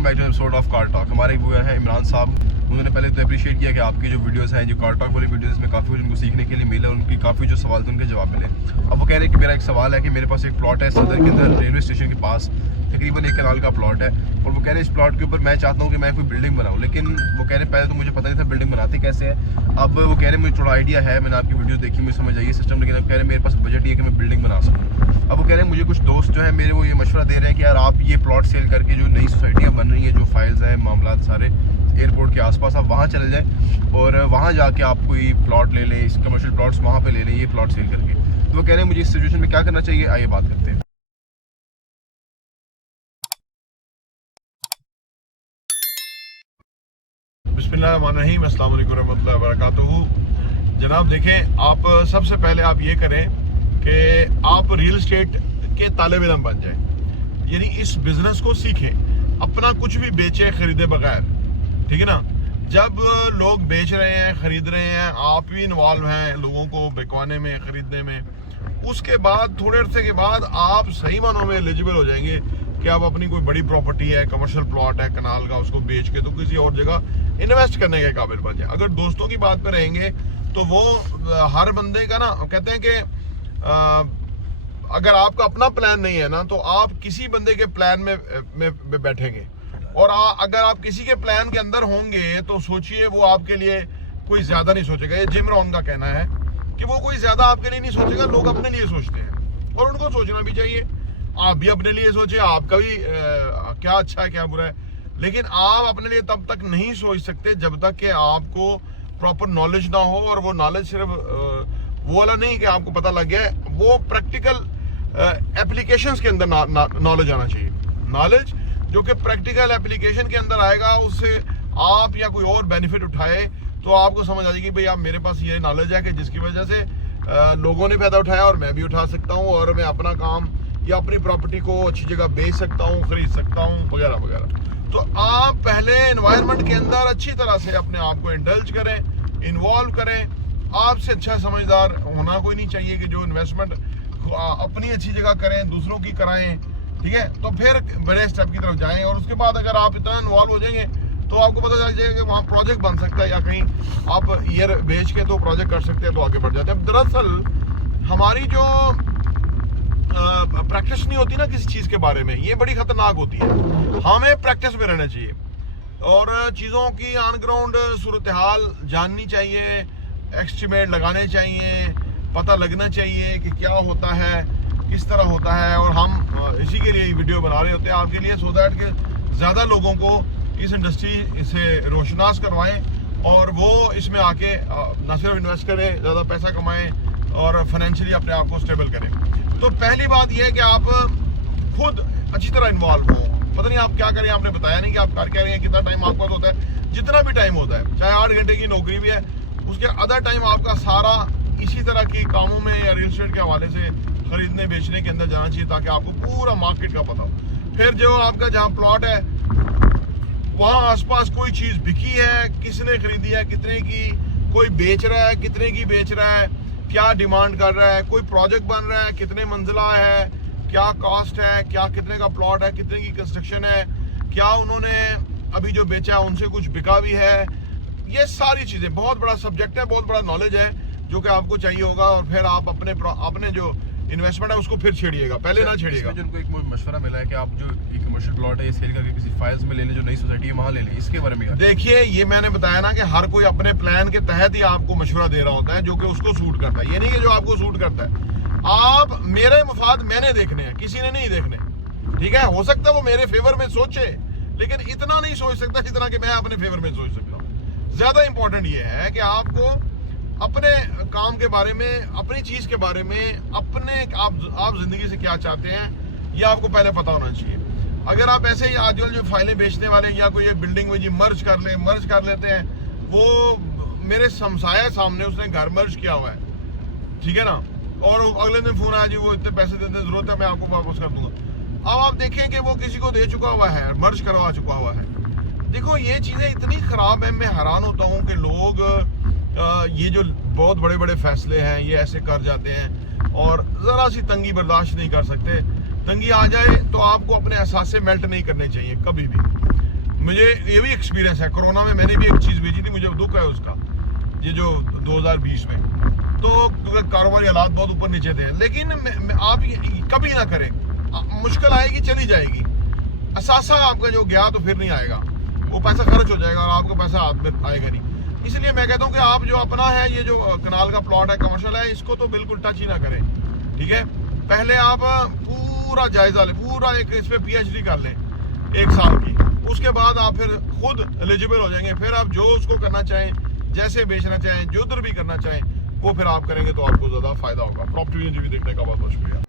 Welcome back to episode of car talk. हमारे वो है इमरान साहब, उन्होंने पहले तो अप्रिशिएट किया कि आपकी जो वीडियोस हैं, जो कार टॉक वाली वीडियोस में काफ़ी कुछ उनको सीखने के लिए मिला, उनकी काफ़ी जो सवाल थे उनके जवाब मिले। अब वो कह रहे हैं कि मेरा एक सवाल है कि मेरे पास एक प्लॉट है सदर के अंदर, रेलवे स्टेशन के पास, तकरीबन 1 कनाल का प्लॉट है, और वो कह रहे हैं इस प्लॉट के ऊपर मैं चाहता हूँ कि मैं कोई बिल्डिंग बनाऊँ, लेकिन वो कह रहे हैं पहले तो मुझे पता नहीं था बिल्डिंग बनाते कैसे है। अब वो कह रहे हैं मुझे थोड़ा आइडिया है, मैंने आपकी वीडियो देखी, मुझे समझ आई सिस्टम, लेकिन अब कह रहे हैं मेरे पास बजट ही है कि मैं बिल्डिंग बना सकूँ। अब वो कह रहे हैं मुझे कुछ दोस्त जो है मेरे वो ये मशवरा दे रहे हैं कि यार आप ये प्लॉट सेल करके जो नई सोसाइटियाँ बन रही हैं, जो फाइल्स हैं, मामला सारे एयरपोर्ट के आसपास, आप वहाँ चले जाएं और वहाँ जाके आप कोई प्लॉट ले लें, इस कमर्शियल प्लॉट्स वहाँ पे ले लें ये प्लॉट सेल करके। तो वो कह रहे हैं मुझे इस सिचुएशन में क्या करना चाहिए, आइए बात करते हैं। बिस्मिल्लाहिर्रहमानिर्रहीम, अस्सलाम वालेकुम रहमतुल्लाहि व बरकातुहू। जनाब देखें, आप सबसे पहले आप ये करें कि आप रियल एस्टेट के तालिब इल्म बन जाएं, यानी इस बिजनेस को सीखें, अपना कुछ भी बेचे खरीदे बगैर, ठीक है ना। जब लोग बेच रहे हैं, खरीद रहे हैं, आप भी इन्वॉल्व हैं लोगों को बिकवाने में, खरीदने में, उसके बाद थोड़े अरसे के बाद आप सही मानों में एलिजिबल हो जाएंगे कि आप अपनी कोई बड़ी प्रॉपर्टी है, कमर्शियल प्लॉट है कनाल का, उसको बेच के तो किसी और जगह इन्वेस्ट करने के काबिल बन जाए। अगर दोस्तों की बात पर रहेंगे तो वो हर बंदे का ना कहते हैं कि अगर आपका अपना प्लान नहीं है ना तो आप किसी बंदे के प्लान में बैठेंगे, और अगर आप किसी के प्लान के अंदर होंगे तो सोचिए वो आपके लिए कोई ज्यादा नहीं सोचेगा। ये जिम रॉन का कहना है कि वो कोई ज्यादा आपके लिए नहीं सोचेगा, लोग अपने लिए सोचते हैं और उनको सोचना भी चाहिए। आप भी अपने लिए सोचिए, आपका भी क्या अच्छा है क्या बुरा है, लेकिन आप अपने लिए तब तक नहीं सोच सकते जब तक कि आपको प्रॉपर नॉलेज ना हो। और वो नॉलेज सिर्फ वो वाला नहीं कि आपको पता लग गया है, वो प्रैक्टिकल एप्लीकेशंस के अंदर नॉलेज आना चाहिए। नॉलेज जो कि प्रैक्टिकल एप्लीकेशन के अंदर आएगा, उससे आप या कोई और बेनिफिट उठाए तो आपको समझ आ जाएगी भाई आप मेरे पास ये नॉलेज है कि जिसकी वजह से लोगों ने फायदा उठाया और मैं भी उठा सकता हूँ, और मैं अपना काम या अपनी प्रॉपर्टी को अच्छी जगह बेच सकता हूँ, खरीद सकता हूँ, वगैरह वगैरह। तो आप पहले एनवायरनमेंट के अंदर अच्छी तरह से अपने आप को इंडल्ज करें, इन्वॉल्व करें। आपसे अच्छा समझदार होना कोई नहीं चाहिए कि जो इन्वेस्टमेंट अपनी अच्छी जगह करें, दूसरों की कराएं, ठीक है। तो फिर बड़े स्टेप की तरफ जाएं, और उसके बाद अगर आप इतना इन्वॉल्व हो जाएंगे तो आपको पता चल जाएगा कि वहाँ प्रोजेक्ट बन सकता है, या कहीं आप ईयर बेच के तो प्रोजेक्ट कर सकते हैं, तो आगे बढ़ जाते हैं। दरअसल हमारी जो प्रैक्टिस नहीं होती ना किसी चीज़ के बारे में, ये बड़ी खतरनाक होती है। हमें प्रैक्टिस में रहना चाहिए और चीज़ों की ऑन ग्राउंड सूरत हाल जाननी चाहिए, एस्टिमेट लगाने चाहिए, पता लगना चाहिए कि क्या होता है, किस तरह होता है। और हम इसी के लिए वीडियो बना रहे होते हैं आपके लिए, सो दैट के ज़्यादा लोगों को इस इंडस्ट्री से रोशनास करवाएं और वो इसमें आके न सिर्फ इन्वेस्ट करें, ज़्यादा पैसा कमाएं और फाइनेंशियली अपने आप को स्टेबल करें। तो पहली बात यह है कि आप खुद अच्छी तरह इन्वॉल्व हो। पता नहीं आप क्या करें, आपने बताया नहीं कि आप कर क्या रहे हैं, कितना टाइम आपका होता है। जितना भी टाइम होता है, चाहे 8 घंटे की नौकरी भी है, उसके अदर टाइम आपका सारा इसी तरह के कामों में या रियल एस्टेट के हवाले से खरीदने बेचने के अंदर जाना चाहिए, ताकि आपको पूरा मार्केट का पता हो। फिर जो आपका जहाँ प्लॉट है वहाँ आसपास कोई चीज़ बिकी है, किसने खरीदी है, कितने की, कोई बेच रहा है, कितने की बेच रहा है, क्या डिमांड कर रहा है, कोई प्रोजेक्ट बन रहा है, कितने मंजिला है, क्या कॉस्ट है, क्या कितने का प्लॉट है, कितने की कंस्ट्रक्शन है, क्या उन्होंने अभी जो बेचा है उनसे कुछ बिका भी है। ये सारी चीज़ें बहुत बड़ा सब्जेक्ट है, बहुत बड़ा नॉलेज है जो कि आपको चाहिए होगा। और फिर आप अपने जो इन्वेस्टमेंट है उसको फिर छेड़िएगा, पहले ना छेड़िएगा। जो उनको एक मशवरा मिला है कि आप जो कमर्शियल प्लॉट है ये सेल करके किसी फाइल्स में ले लें, जो नई सोसाइटी है वहाँ ले लें, इसके बारे में देखिए, ये मैंने बताया ना कि हर कोई अपने प्लान के तहत ही आपको मशवरा दे रहा होता है जो कि उसको सूट करता है। ये नहीं कि जो आपको सूट करता है। आप मेरे मफाद मैंने देखने हैं, किसी ने नहीं देखने, ठीक है। हो सकता है वो मेरे फेवर में सोचे, लेकिन इतना नहीं सोच सकता जितना कि मैं अपने फेवर में सोच सकता हूँ। ज्यादा इंपॉर्टेंट ये है कि आपको अपने काम के बारे में, अपनी चीज के बारे में, अपने आप जिंदगी से क्या चाहते हैं ये आपको पहले पता होना चाहिए। अगर आप ऐसे ही आजकल जो फाइलें बेचने वाले या कोई एक बिल्डिंग में जी मर्ज कर लेते हैं, वो मेरे समसाया सामने उसने घर मर्ज किया हुआ है, ठीक है ना, और अगले दिन फोन आया जी वो इतने पैसे देने जरूरत है, मैं आपको वापस कर दूंगा। अब आप देखें कि वो किसी को दे चुका हुआ है, मर्ज करवा चुका हुआ है। देखो ये चीजें इतनी खराब है, मैं हैरान होता हूँ कि लोग ये जो बहुत बड़े बड़े फैसले हैं ये ऐसे कर जाते हैं और जरा सी तंगी बर्दाश्त नहीं कर सकते। तंगी आ जाए तो आपको अपने एहसास से मेल्ट नहीं करने चाहिए कभी भी। मुझे ये भी एक्सपीरियंस है, कोरोना में मैंने भी एक चीज़ भेजी थी, मुझे दुख है उसका, ये जो 2020 में, तो कारोबारी हालात बहुत ऊपर नीचे थे। लेकिन आप कभी ना करें, मुश्किल आएगी चली जाएगी, असासा आपका जो गया तो फिर नहीं आएगा, वो पैसा खर्च हो जाएगा और आपका पैसा हाथ में आएगा नहीं। इसलिए मैं कहता हूँ कि आप जो अपना है, ये जो कनाल का प्लॉट है, कमर्शियल है, इसको तो बिल्कुल टच ही ना करें, ठीक है। पहले आप पूरा जायजा लें, पूरा एक इस पर PhD कर लें 1 साल की, उसके बाद आप फिर खुद एलिजिबल हो जाएंगे। फिर आप जो उसको करना चाहें, जैसे बेचना चाहें, जो उधर भी करना चाहें, वो फिर आप करेंगे तो आपको ज़्यादा फायदा होगा। प्रॉपर्टी भी देखने का बहुत बहुत शुक्रिया।